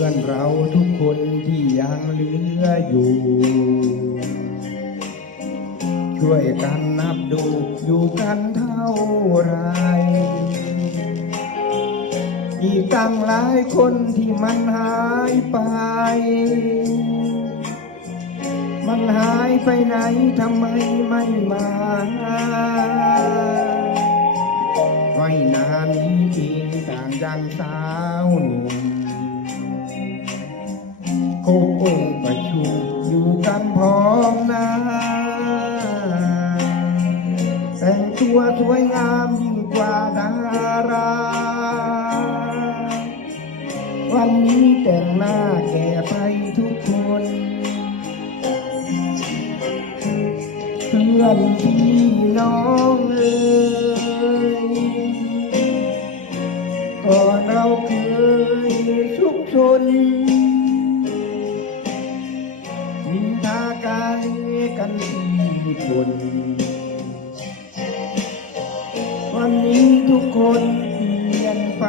พื่อนเราทุกคนที่ยังเหลืออยู่ ช่วยกันนับดูอยู่กันเท่าไร อีกตั้งหลายคนที่มันหายไป มันหายไปไหนทำไมไม่มาไม่นานนี้ทิ้งต่างดังสาวหนู โค้งประชุมอยู่กันพร้อมหน้า แต่งตัวสวยงามยิ่งกว่าดารา วันนี้แต่งหน้าแก่ไปทุกคนเพื่อนพี่น้องเอ่ คน วันนี้ทุกคนเปลี่ยนไป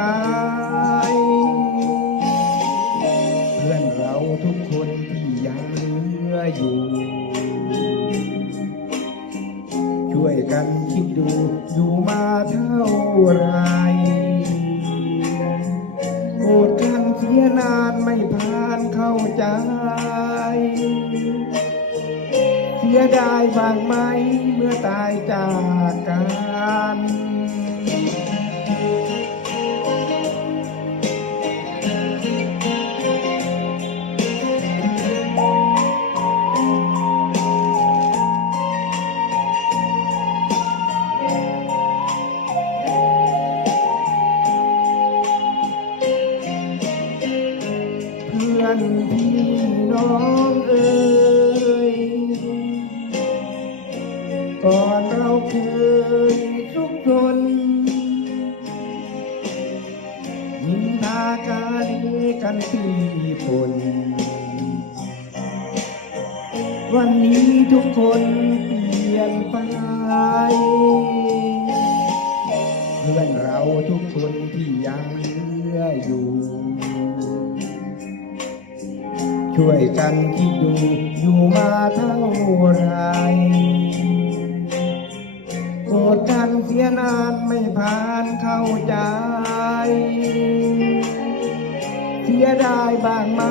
เพื่อนเราทุกคนที่ยังเหลืออยู่ ช่วยกันคิดดูอยู่มาเท่าไรโกรธกันเสียนานไม่ผ่านเข้าใจ สียดายบ้างไหมเมื่อตายจากกันเพื่อนพี่น้องเอ่ย ก่อนเราเคยทุกคนมินทากาลีกันที่ผลวันนี้ทุกคนเปลี่ยนไปเพื่อนเราทุกคนที่ยังเหลืออยู่ ช่วยกันคิดดูอยู่มาเท่าไร ใจ เสียดายบ้างไหม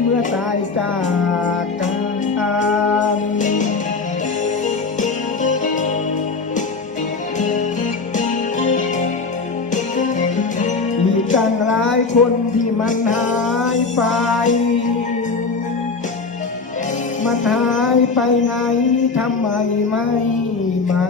เมื่อตายจากกันมีกันหลายคนที่มันหายไป มันหายไปไหนทำไมไม่มา